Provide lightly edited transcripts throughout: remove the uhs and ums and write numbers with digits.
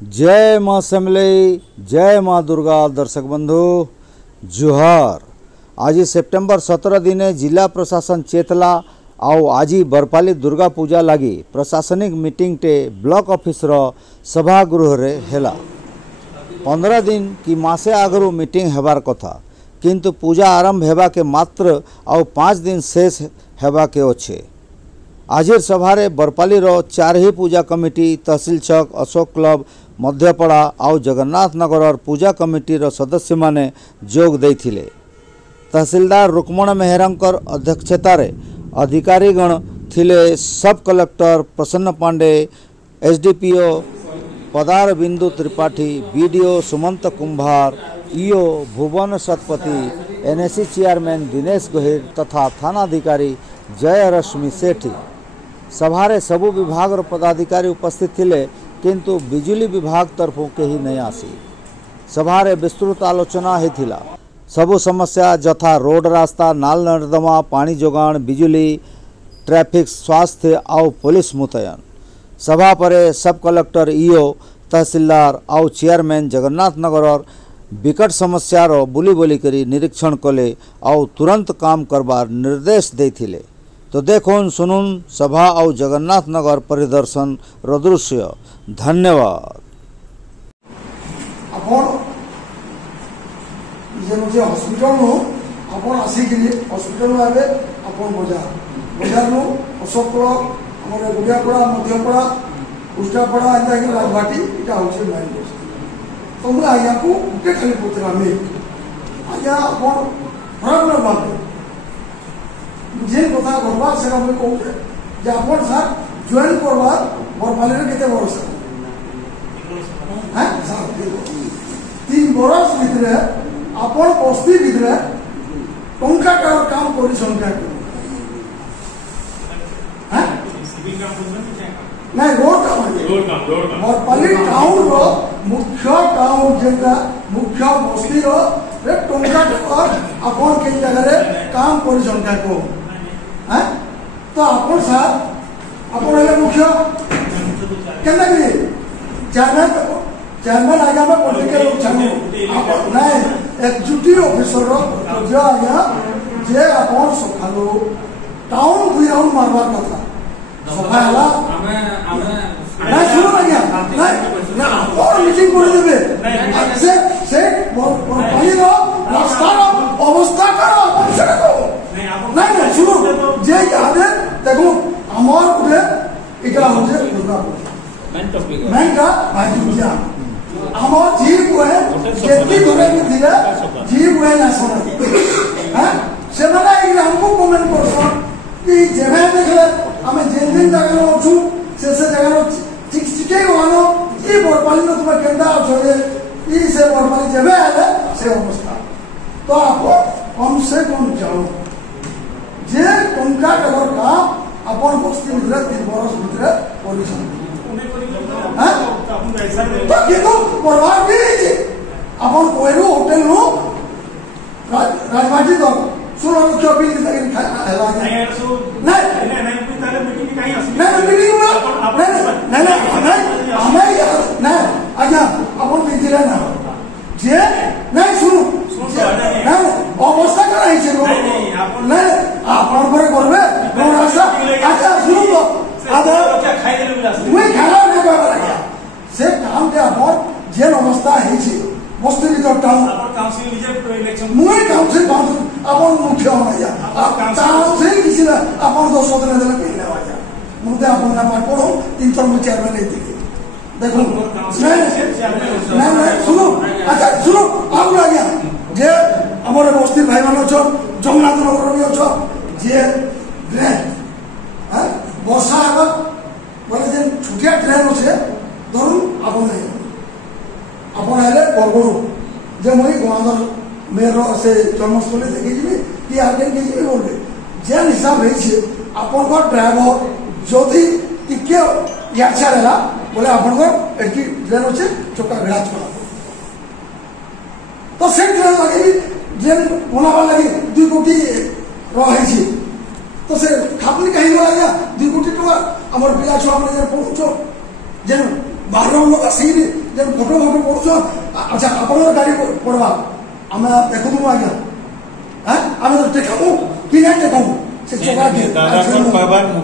जय माँ सेमलई, जय माँ दुर्गा। दर्शक बंधु जुहार। आज सेप्टेम्बर 17 दिन जिला प्रशासन चेतला आउ आज बरपाली दुर्गा पूजा लगी प्रशासनिक मीटिंग टे ब्लॉक ऑफिस रो सभागृह रे हेला। 15 दिन कि मासे आगरू मीटिंग हेबार कथा, किंतु पूजा आरंभ हेबा के मात्र आउ 5 दिन शेष हेबा के अच्छे। आजिर सभारे बरपाली रो 4 ही पूजा कमिटी, तहसील चौक, अशोक क्लब, मध्यपड़ा आउ जगन्नाथ नगर पूजा कमिटी रो सदस्य माने जोग देथिले। तहसीलदार रुक्मण मेहरंकर अध्यक्षतार अधिकारीगण थिले। सब कलेक्टर प्रसन्न पांडे, एसडीपीओ पदार बिंदु त्रिपाठी, बीडीओ सुमंत कुंभार, ईओ भुवन शतपथी, एनएससी चेयरमैन दिनेश गोहिल तथा थानाधिकारी जय रश्मि सेठी। सभारे सबु विभाग पदाधिकारी उपस्थित थिले, किंतु बिजुली विभाग तरफों के ही नहीं आसी। सभारे विस्तृत आलोचना हेथिला। सबु समस्या यथा रोड, रास्ता, नाल नर्दमा, पानी जोगाण, बिजुली, ट्रैफिक, स्वास्थ्य आउ पुलिस मुतयन। सभा परे सब कलेक्टर, ईओ, तहसीलदार आउ चेयरमैन जगन्नाथ नगर विकट समस्या रो बुली बोली करी निरीक्षण कले आउ तुरंत काम करबार निर्देश देथिले। तो देखुन सुनुन सभा आउ जगन्नाथ नगर परिदर्शन रो दृश्य। धन्यवाद। हॉस्पिटल आपण आसिक हॉस्पिटल आवे आपण बजार अशोक क्लब, गुड़ियापड़ा, मध्यपड़ा, उष्टापड़ा, राजभाटी इटा हूँ मेन बस्ती। तो मुझे आज्ञा को गोटे खाली पचरा आज्ञा आप खराब न भावे जे कथा करवा से कहूँ आप सार जॉइन करवा बरपाली के बरस 3 बरस भितर आपण बस्ती भितर टंका काम कर नहीं रोड काम बरपाली टाउन रो मुख्य टाउन जेटा मुख्य बस्ती रो टंका आपण के जगह काम कर को तो आपण सार आपण मुख्य केना चेयरमैन आज्ञा में पॉलिटिकल नहीं एक्जिक्यूटिव ऑफिसर रो आज्ञा जे आपण सकालू टाउन 2 राउंड मारबार कथा सफा हला नहीं सुनो आज्ञा नहीं आपण मीटिंग कर देबे से बरपाली रो रास्ता रो अवस्था करो आपण से नहीं सुनो जे यादे देखो हमर उठे इकला हो जे मैं का भाई पूजा हमर जीव को है जेती धरे के दिले जीव है ना सुनो हैं से माने इला हमको कमेंट करछो कि जेमे देखले हमें जेन दिन जगह अछु से जगह ठीक वानो ई बरपाली न तुम केंदा अछो ई से बरपाली जेमे आले से अवस्था तो आप कम से कम जाओ जे टंका टकर काम अपन बस्ती भितर 3 बरस भितर परिसन तो किंतु परवाह भी नहीं अपन कोइरो होटल नो राजवाटी तो सुनो मुख्य बिल के तक खाला नहीं ताले मीटिंग कहीं आसी नहीं मीटिंग नहीं हमें आज्ञा अपन बिजला ना जे नहीं सुनो नहीं अवस्था करा है छे नहीं अपन पर करबे कोन आशा अच्छा सुनो तो आधा क्या खाइ देले बिलास मुई खाना नहीं करबा गया से काम के अपन जे अवस्था है छे बस्ती भीतर टाउन काउंसिल रिजेक्ट इलेक्शन मुई काउंसिल अपन मुख्य होना या काउंसिल किसी ना अपन 200 दिन देले पहले आ जा मुझे अपन ना पाठ पढ़ो 300 में चेयरमैन है देखो नहीं सुनो अच्छा सुनो आउ आ गया जे हमर बस्ती भाई मानो छ जगन्नाथ नगर में छ जे ड्रेन हां वर्षा आबा बोले जे छुटिया ट्रेन আছে ধরুন आपण आले बरगुरु जे मुई गोवांदर मेयर से जन्मस्थली देखि जिबी कि आगे के जिबी बोलबे जे हिसाब है छे आपण को ड्राइवर जोधी टिके याछा रहला बोले आपण को एकी ट्रेन আছে चोका भेड़ा चला तो से ट्रेन लगे जे बनावा लगी 2 कोटी रहे छी तो से खापनी कहीं गया 2 कोटी टका हमर पिला छुआ माने जे पहुंचो जे बाहर लोग आसिक जेन फोटो फोटो पड़ुछन अच्छा आपन गाड़ी पड़वा आम देखु आज्ञा आम तो टेकाऊ कि ना टेकाऊ से जगह के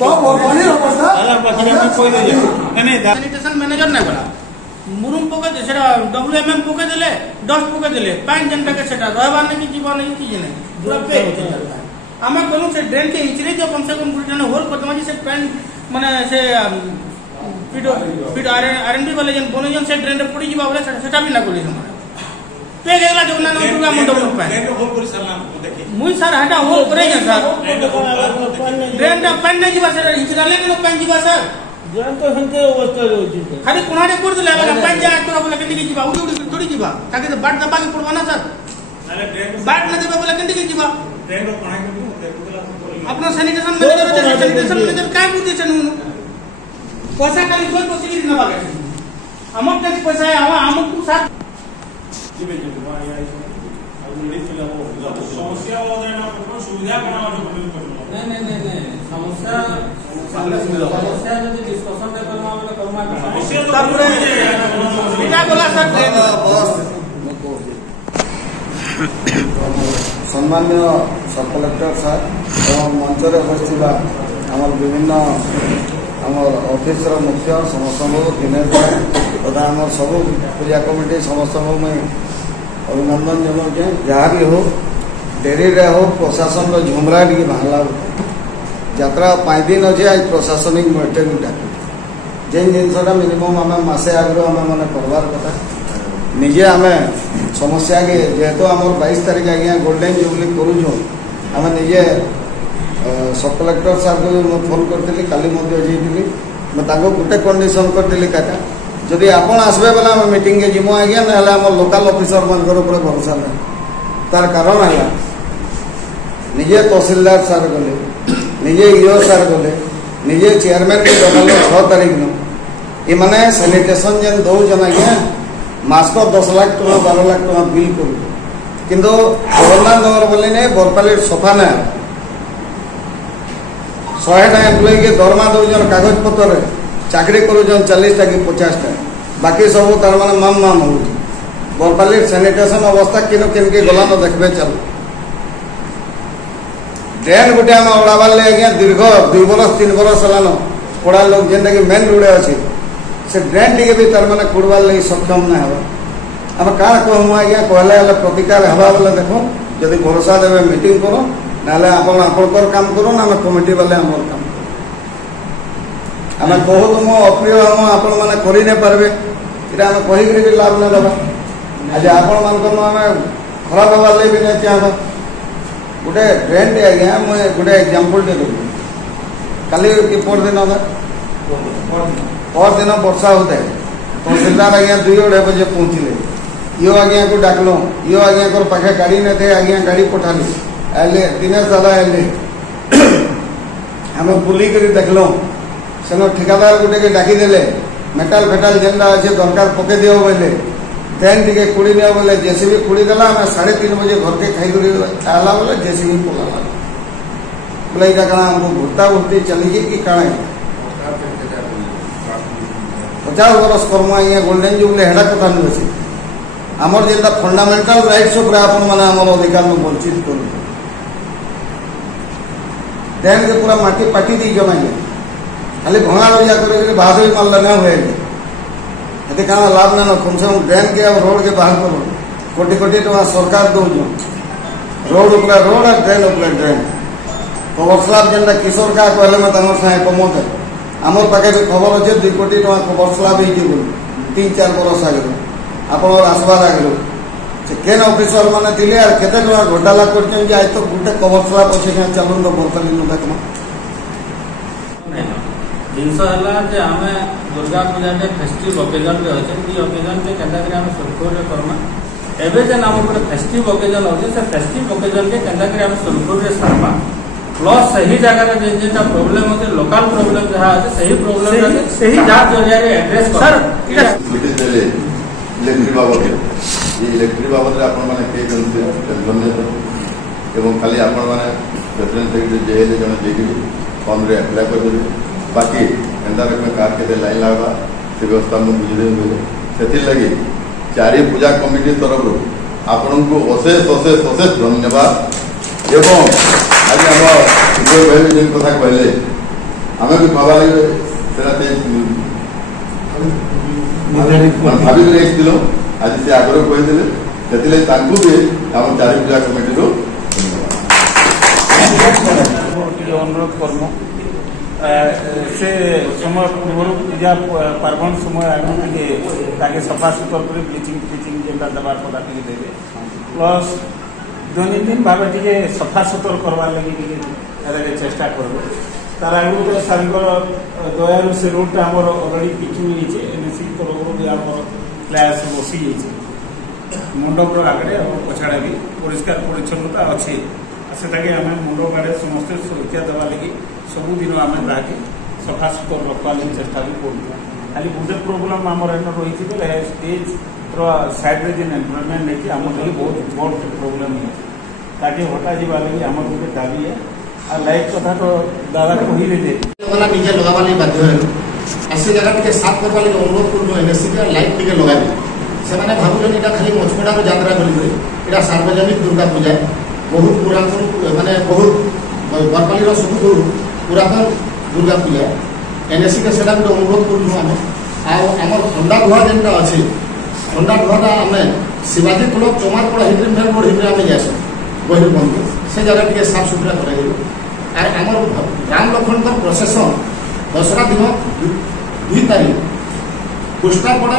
तो बरपाली अवस्था सैनिटेशन मैनेजर नहीं बोला मुरुम पके सेटा WMM पके देले डस्ट पके देले पानी जनटा के सेटा रहबा नहीं जीवन नहीं चीज नहीं पूरा पे आमे कोनु से ड्रेन के इंचरे जो कम से कम बुलटन होल करदमा से पैन माने से फिट आरएनबी वाले जन बोने जन से ड्रेन रे पड़ी जीवा बोले सेटा भी ना कोली हमारे पे गेला जगना न दुर्गा मंडप में पानी होल कर सर देखि मुई सर हटा होल करे सर ड्रेन टा पानी नहीं जीवा सर इंचराले में पानी जीवा सर ड्रेन तो हंते अवस्था रहउची खाली कोणाडे कर देले पानी जा तोरा बोले केंदी जीवा उडी उडी थोड़ी जीवा ताकि बाट दबा के पड़वा ना सर अरे ड्रेन बाट न देबा बोले केंदी जीवा ड्रेन रो कोणा के अपना सैनिटेशन मैनेजर काय बुद्धि छन पैसा खाली कोई पसिली न बागे हमर टैक्स पैसा है हम को साथ जीवे जो अब नहीं फिल हो समस्या हो ना सुविधा बना नहीं समस्या यदि डिस्कशन करना बोले करना समस्या तारपरे बिना बोला सर सम्मान्य सब कलेक्टर सार एवं मंच उपस्थित आम विभिन्न आम ऑफिस मुख्य समस्त दिनेश भाई तथा आम सब पूजा कमिटी समस्त मुझे अभिनंदन जनाऊे जहाँ भी हो डेरी रे हो प्रशासन झुमरा टी बाहर यात्रा 5 दिन अच्छे आज प्रशासनिक मीटिंग डाक जेन जिनसा मिनिमम आम मसे आगे आम मैंने करवार कथा निजे आम समस्या के जेहेतु आम 22 तारीख आज्ञा गोल्डन जुबली करूँ आम निजे सब कलेक्टर सार को फोन करी काली जाइली मैं गोटे कंडीशन करी काका जदि आपण आसबे बेले आम मीटिंग के जीमु आज्ञा ना आम लोकल ऑफिसर मान भरोसा ना तार कारण है निजे तहसीलदार सार गले निजे ईओ सार गले निजे चेयरमैन को डकाल 6 तारीख न इमाने सैनिटेशन जेन दौन आज्ञा मास्क 10 लाख टका 12 लाख टका बिल करू किंतु जगन्नाथ नगर बोले नहीं बरपाली सफा ना 100टा एम्प्लॉय के दरमा दौन कागज पत्र चाकरी करूँ 40टा कि 50टा बाकी सब तार माने माम हो बरपाली सैनिटेशन अवस्था किन के गला न देखबे चल ड्रेन गोटे आम ओडाबार आज्ञा दीर्घ 2 बरस 3 बरस है पड़ा लोग जेनटा कि मेन रोडे अच्छे से ड्रेन टी भी तार माने कुड़बार लगी सक्षम ना हो आम क्या कहूँ आज्ञा कहले प्रतिकार हवा बोले देख जदि भरोसा देवे मीटिंग करो ना आपणकर काम करूँ आम कमिटी वाले आम काम आम बहुत मो अप्रिय हम आपण मैंने कर पारे इटा आम कहीकि भी लाभ ना देवा आज आपण मान आम खराब हबार लगे भी नहीं चाहबा गोटे ड्रेन टे आज्ञा मुझे गोटे एग्जाम्पल टे देवी काली परदिन परदिन वर्षा होता है तहसीलदार आज्ञा 2 बजे पहुँचले यो आज्ञा को डाकल यो आज्ञा को पाखे गाड़ी नहीं थे आज्ञा गाड़ी पठाली एले दिनेश दादा एले आम बुलिक देखल सेन ठिकादार गोटे के डाकीदेले मेटाल फेटाल जेनटा अच्छे दरकार पके दियो बोले तेन टी खुड़ी नियो बोले जेसीबी खुड़ी देला 3:30 बजे घर के खाई आला बोले जेसीबी पकड़ा बोले यहाँ क्या हमको भुट्टा भुट्टी चली कि काण 50 बरस कर्म आज्ञा गोल्डन जुबली हेडा कथा नुहे से आमर जेनटा फंडामेंटाल राइट्स उपर आपण मैंने आम अधिकार वंचित कर ड्रेन के पूरा माटी पाटी दी जन आज्ञा खाली भंगा रजा कर बाहर मारल ना हुए ये क्या लाभ ना कम से कम ड्रेन के रोड के बाहर करो कोटी कोटी टका सरकार दौन रोड उपरे रोड और ड्रेन उपरे ड्रेन कवर स्लाब जेनटा किशोर का कहले मैं सागे कमत आमर पाखे भी खबर अच्छे 2 कोटी टका कवर स्लाब हो 3-4 बरस आगे आप आसबार आगे से केन ऑफिसर मैंने थे और केते टका घोटाला कर आज तो गोटे कवर स्लाब अच्छे क्या चलून तो बरपाली देखना जिनस है आम दुर्गा पूजा के फेस्टिव ओकेजन अच्छे ओकेजन के केन्दा आम सुरखुर करमा एवं जेन आम गोटे फेस्टिव ओकेजन अच्छे से फेस्टिव ओकेजन के केन्दा आम सुरखुर सारवा प्लस सही जगह जेनटा प्रोब्लेम अच्छे लोकल प्रोब्लेम जहाँ अच्छे सही प्रोब्लेम जरिया एड्रेस सर इलेक्ट्रिक बाबद ये इलेक्ट्रिक बाबद आपण मैंने खाली आपण मैंने प्रेसिडेंट सेक्रेटरी जेल जन जे फॉर्म रे अप्लाई कर बाकी एंता रकम कार के लाइन लगवा से व्यवस्था मुझे बुझेदेवी बोले से लगी चारि पूजा कमिटी तरफ आपण को अशेष अशेष अशेष धन्यवाद एवं आज आम सुजय भाई जो कथा कहले आम भी भावा भाविक आसलु आज से आग्रह कहते से भी आम चारि पूजा कमिटी अनुरोध कर्म से समय पूर्व पूजा पार्वण समय आगे सफा सुतर कर ब्लीचिंग फ्लिचिंग जेनटा देवार कदा टी देवे प्लस दैनंदिन भाव टे सफा सुतर करवार लगे चेष्टा करबे तार आगु तो सार दयालु से रोडटा आम अलरेडी पिचु होइछे एनएससी तरफ भी आम क्लास बसी जाइए मंडपर आगे पछाड़ा भी परिष्कार परिच्छन्नता अच्छे से आम मंडप आड़े समस्त सुरक्षा देवा लगी सबुदिन आम ताकि सफा सुतर रखा लगी चेष्टा भी करूँ खाली गोटे प्रोब्लेम आमर एन रही है स्टेज साइड्रे जेन एनवायरमेंट नहीं आम लगे बहुत बड़ प्रोब्लेम ताकि हटा जावा लगी आम गोटे दाबी है आ लाइट कथा तो दादा कहले निजे लगावा लगी बाध्य से जगह टे साफ करवा लगी अनुरोध करूँ एनएससी के लाइट टे लगाबी से भावुन यहाँ खाली मछपड़ार यात्रा करा सार्वजनिक दुर्गा पूजा बहुत पुरातन माने बहुत बरपाली सब पुरातन दुर्गा पूजा एनएससी के सेटा गोटे अनुरोध करूँ आम थंडा धुआ जेनटा अच्छे थंडा धुआटा आम शिवाजी क्लब चमारपड़ा हिब्रे मेन रोड हिब्रे आम जासु बहिर बंधु से जगह टे साफ सुथरा कर आम राम लक्ष्मण प्रोसेसन दसरा दिन 2 तारीख कुष्टापड़ा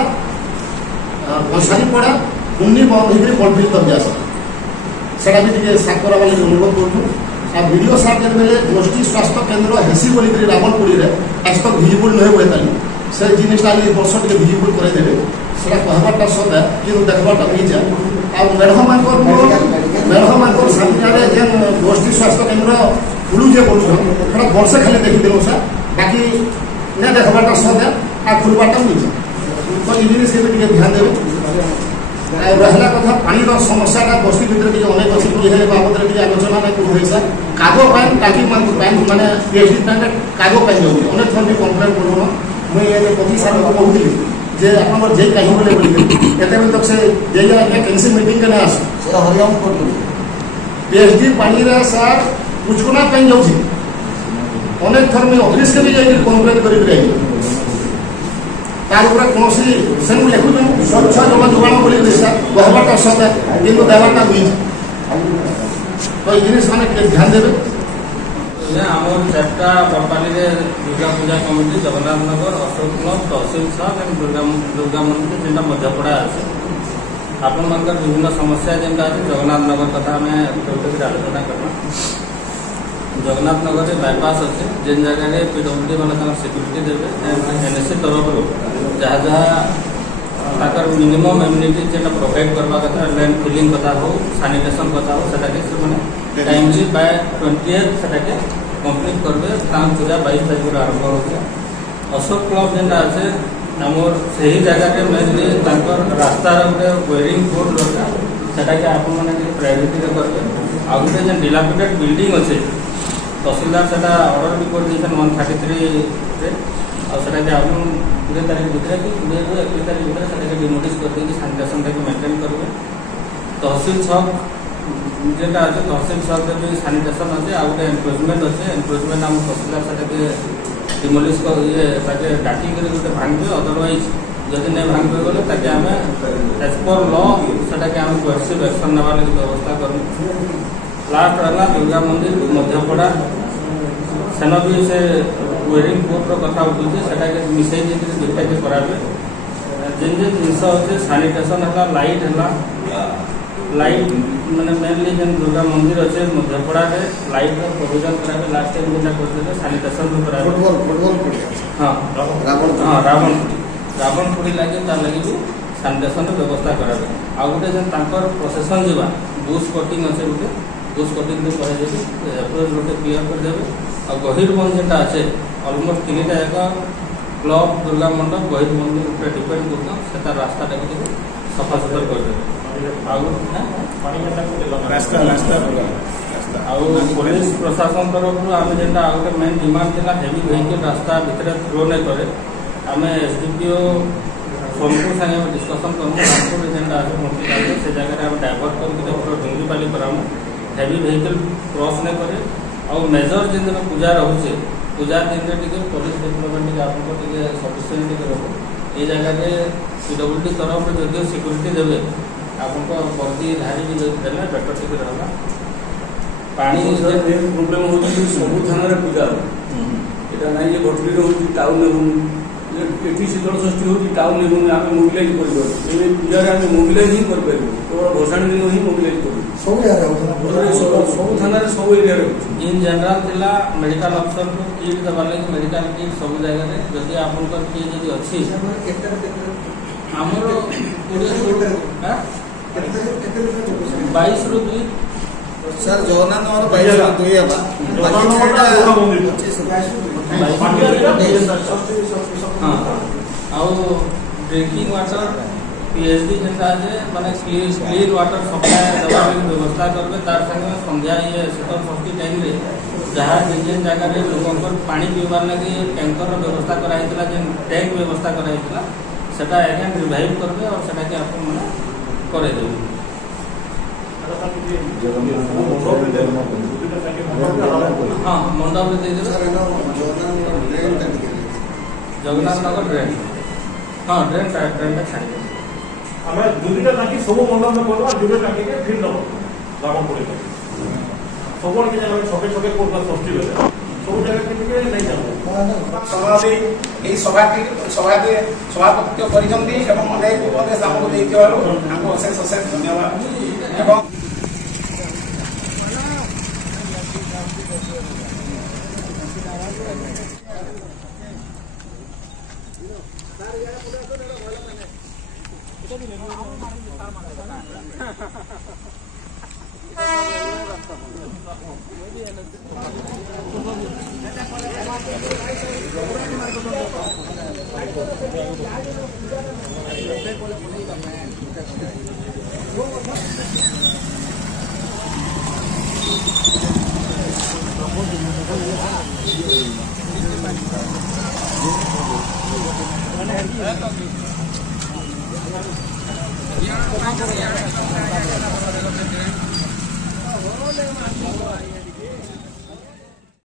बसारीपड़ा पुन्नी बंद होकर बलफिल तक जास से साफ करवा लगे अनुरोध करूँ आ वीडियो साफ बेले गोष्ठी स्वास्थ्य केन्द्र हेसी बोलिक रावणपुरी आज तक भिजिबुल नुहे हुए ताली से जिनटा वर्ष टे भिजिबुल करदेवे से कहबाटा सदा कि देखबाटा इजा आ मेढ़ मान सामने जेन गोष्ठी स्वास्थ्य केन्द्र खुलुजे बोलुन वर्षे खाली देखीदेलु सर बाकी नहीं देखबाटा सदा आ खुलबाटा निजा तो ये जिनिस के ध्यान देवे रहा कथा पानी समस्या बस्ती भितर अनेक अच्छी बाबद आलोचना नहीं सर कागो पाइन टाकी माने पीएचडी पाइन कागो पाइन जाऊँगी अनेक थर भी कम्प्लेन करूँ मुझे पति सार को कहूली जे आप जे कहीं बोले बोलिए तक से जे कैंसिल मीटिंग के आस हरिओम पीएचडी पानी सार पुचकुना पाइन जाऊँगी अनेक थर मुझे ऑफिस के भी जाकर कम्प्लेन कर तार कौन से लिखुन स्वच्छ जल जोगाण बोली कहबाटा सदा कि देवाटा हुई तो ये जिनिस मैंने ध्यान देवे आम चार्टा बरपाली दुर्गा पूजा कमिटी जगन्नाथ नगर अशोक क्लब तहसिल साहब एवं दुर्गा मंदिर जेनटा मध्यपड़ा अच्छे आपण मान विभिन्न समस्या जेनटा अच्छे जगन्नाथ नगर कथा आम आलोचना करना जगन्नाथ नगर में बाईपास अच्छे जेन जगह पीडब्ल्यूडी मैंने सिक्यूरीटी देवे एनएससी तरफ जहाँ जहाँ मिनिमम इम्यूनिटी जेटा प्रोवाइड करवा कथा लैंड फिलिंग कथा हो सानिटेशन कथा हो से टाइमली बाय 20th से कम्प्लीट करबे काम पूजा 22 तारीख आरंभ होगा अशोक क्लब जेनटा अच्छे आमर से ही जगह के मेनली रास्तार गोटे वेयरिंग बोर्ड दरकार से आप प्रायोरिटी करेंगे आ गए जो डिलापिडेट बिल्डिंग अच्छे तहसीलदार से ऑर्डर भी कर 133 आगे 20 तारीख भितर कि 21 तारीख भितर से डिमोलिश करके सानिटेशन को मेंटेन करेंगे तहसील छक जेटा अच्छे तहसील छक भी सानिटेशन अच्छे आ गए एनक्रोचमेंट अच्छे एनक्रोचमेंट आम तहसीलदार से डिमोलिश ये डाकिक गोटे भांगे अदरवाइज जदि नहीं भांगे गले आम एज पर ल से कोर्सिव एक्शन नेवा लगी व्यवस्था करूँ लास्ट रहा दुर्गा मंदिर मध्यपड़ा सेन भी से वेयरिंग बोर्ड कथा उठूचे से मिसई दुईटा के करावे जेन जेन जिनस अच्छे सानिटेशन है लाइट है लाइट मैंने मेनली जेन दुर्गा मंदिर अच्छे मध्यपड़ा लाइट प्रोविजन करावे लास्ट टाइम जेटा करते सानिटेशन भी करावे हाँ हाँ रावणपुरी लगे तार लगे भी सानिटेशन व्यवस्था करावे आ गए जेन प्रोसेसन जावा बुश कटिंग अच्छे गोटे बुश कटिंग भी कर अप्रोच रोड क्लीयर करदेवे और गहिरबंद जेटा अच्छे अलमोस्ट 3टा जगह क्लब दुर्गा मंडप गहिर मंदिर डिपेंड करता रास्ता सफा सुतर करदेवे पुलिस प्रशासन तरफ आम जेनटा गोटे मेन डिमांड था हेवी व्हीकल रास्ता भितर थ्रो नहीं करे आम एसडीपीओ सोनपुर सागे डिस्कसन करूँ रामपुर जेनटा अच्छे मोती से जगह आम डाइवर्ट करके पूरा डुंगरीपाली करामु हेवी व्हीकल क्रॉस नहीं करे और मेजर जिन दिन पूजा रोचे पूजा दिन में पुलिस डिप्लोमेंट आपको सफिसीयंट रोक ये जगह PWD तरफ जो सिक्यूरीटी देवे आपको वर्दी धारी भी देने बेटर टी रहा पानी प्रोब्लेम हो सब थाना पूजा यहाँ ना ये भटली रोज टाउन ये शीतल षष्ठी हो टाउन आम मोबिलाइज कर पूजा आम मोबिलाइज ही कर केवल भसाणी दिन ही मोबिलाइज कर सब थाना सब एरिया इन जनरल थिला मेडिकल अफसर को किट दबा लगे मेडिकल किट सब जगह जदि आपनकर किए जदि अछि हमर 22 रु 2 सर जगन्नाथ नगर 22 रु 2 हेबा ड्रिंकिंग वाटर पीएचडी जेनटा जे माने क्लीन वाटर सप्लाई देवा व्यवस्था करबे तार संगे संध्या ये शीतल षष्ठी टाइम रे जहाँ जिन जिन जगह लोक पानी पीबार लगे टैंकर व्यवस्था कराइला जेन टैंक व्यवस्था कराइला सेटा अगेन रिवाइव करबे और सेटा के आपन माने करे देबे हाँ मंडप दे देबे जगन्नाथ नगर ड्रेन हाँ ड्रेन में छाड़ी आम दुईटा टाँगी सब मंडप में करवा दुईटा टाँगी के फिर नब लाभ पड़े सब छके छके करवा षष्ठी बेले सब जगह नहीं जाओ सभापति सभापतित्व अनेक उपदेश आमको अशेष अशेष धन्यवाद। Yeah.